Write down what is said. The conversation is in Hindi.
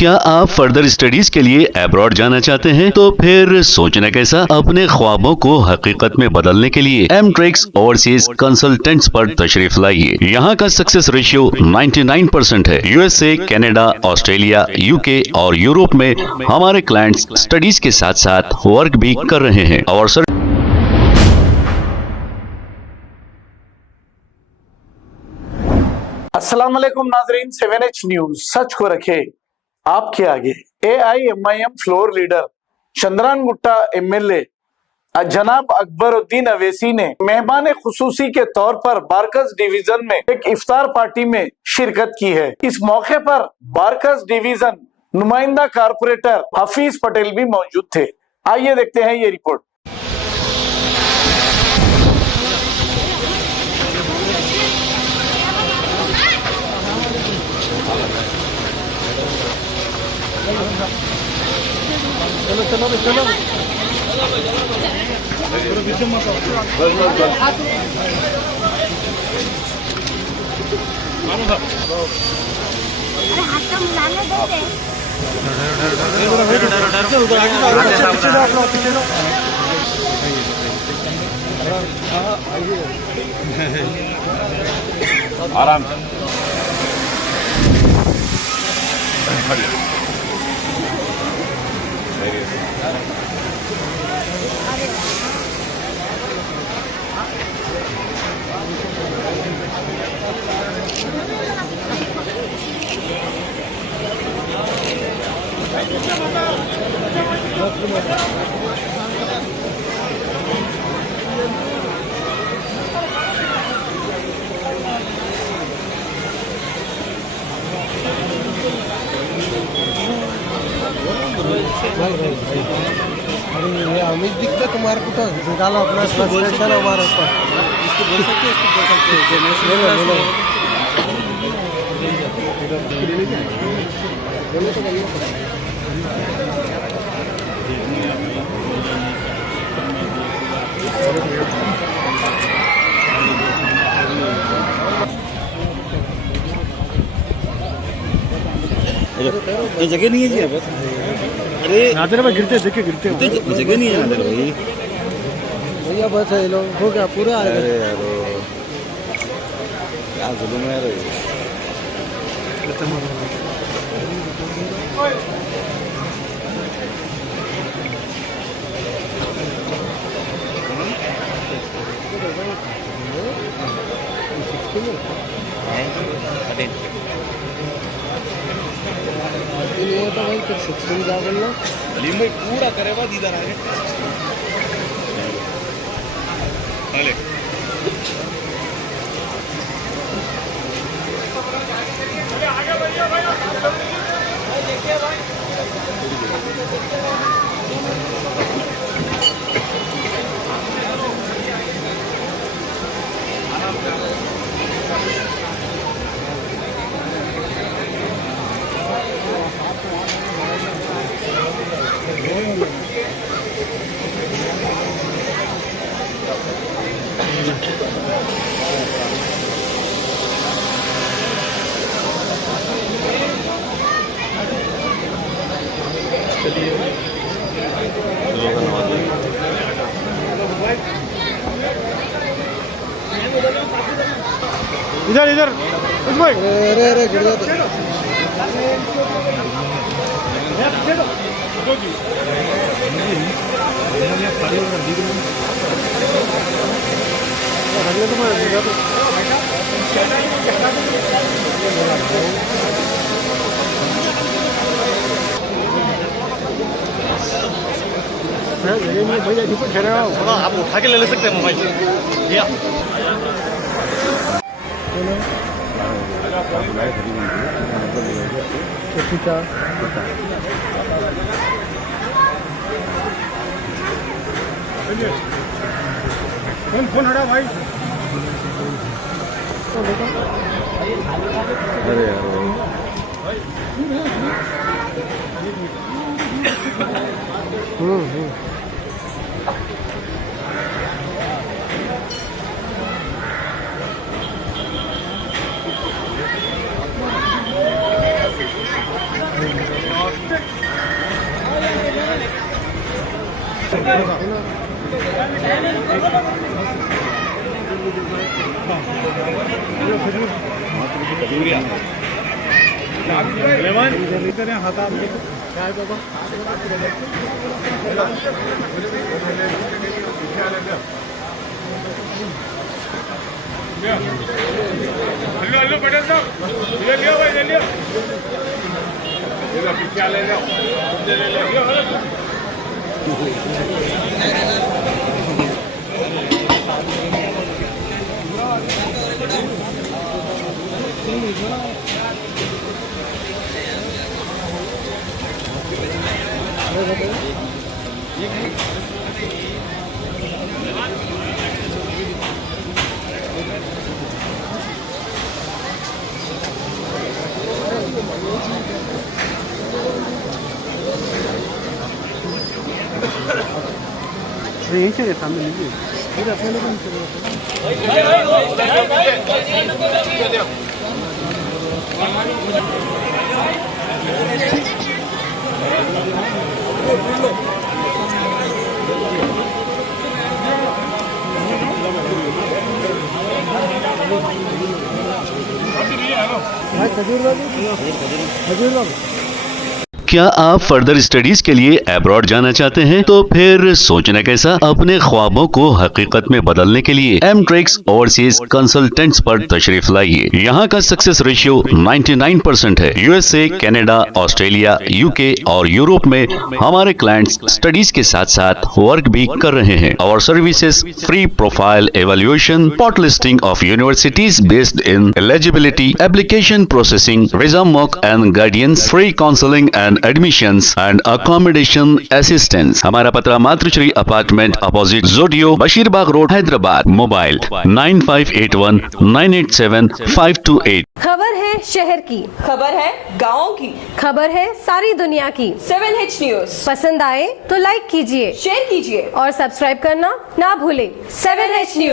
क्या आप फर्दर स्टडीज के लिए अब्रॉड जाना चाहते हैं? तो फिर सोचना कैसा, अपने ख्वाबों को हकीकत में बदलने के लिए एमट्रिक्स ओवरसीज कंसल्टेंट्स पर तशरीफ लाइए। यहाँ का सक्सेस रेशियो 99% है। यूएसए, कनाडा, ऑस्ट्रेलिया, यूके और यूरोप में हमारे क्लाइंट्स स्टडीज के साथ साथ वर्क भी कर रहे हैं और अस्सलाम वालेकुम नाजरीन, 7H न्यूज सच को रखे आपके आगे। AIMIM floor leader Chandran Gutta MLA जनाब अकबरुद्दीन अवैसी ने मेहमान खुसूसी के तौर पर बारकस डिवीजन में एक इफ्तार पार्टी में शिरकत की है। इस मौके पर बारकस डिवीजन नुमाइंदा कारपोरेटर हफीज पटेल भी मौजूद थे। आइए देखते हैं ये रिपोर्ट। चलो चलो चलो आराम अरे अमित दिखता तुम्हारे को तो निकालो अपना फ्रस्ट्रेशन हमारे ऊपर। इसको बोल सकते हैं, इसको बोल सकते हैं। ये जगह नहीं है जी, बस अरे नादर भाई गिरते देखे गिरते जगह नहीं है नादर भाई। भैया बस है लोग हो गया पूरा। अरे यार क्या जुल्म है यार। तो भाई फिर 16 जा बोलना अलीम भाई पूरा करे बाद इधर आगे चले। इधर इधर अरे अरे गिर गया। आप उठा के ले सकते हैं मोबाइल भैया। फोन हटा भाई। अरे यार हेलो पटेल साहब ले लियो भाई ले लियो क्या ले लियो यहीं से सामने लीजिए फिर अपने लोग खजूर बाबू क्या आप फर्दर स्टडीज के लिए अब्रॉड जाना चाहते हैं? तो फिर सोचना कैसा, अपने ख्वाबों को हकीकत में बदलने के लिए एमट्रिक्स ओवरसीज कंसल्टेंट्स पर तशरीफ लाइए। यहाँ का सक्सेस रेशियो 99% है। यूएसए, कनाडा, ऑस्ट्रेलिया, यूके और यूरोप में हमारे क्लाइंट्स स्टडीज के साथ साथ वर्क भी कर रहे हैं। और services free profile evaluation, spot listing of universities based in eligibility, application processing, visa mock and guidance, free counselling and admissions and accommodation assistance. हमारा पता मातृश्री अपार्टमेंट अपोजिट जोडियो, बशीरबाग रोड, हैदराबाद। मोबाइल 9581987528। खबर है शहर की, खबर है गाँव की, खबर है सारी दुनिया की। 7H न्यूज पसंद आए तो लाइक कीजिए, शेयर कीजिए और सब्सक्राइब करना ना भूलें। 7H news.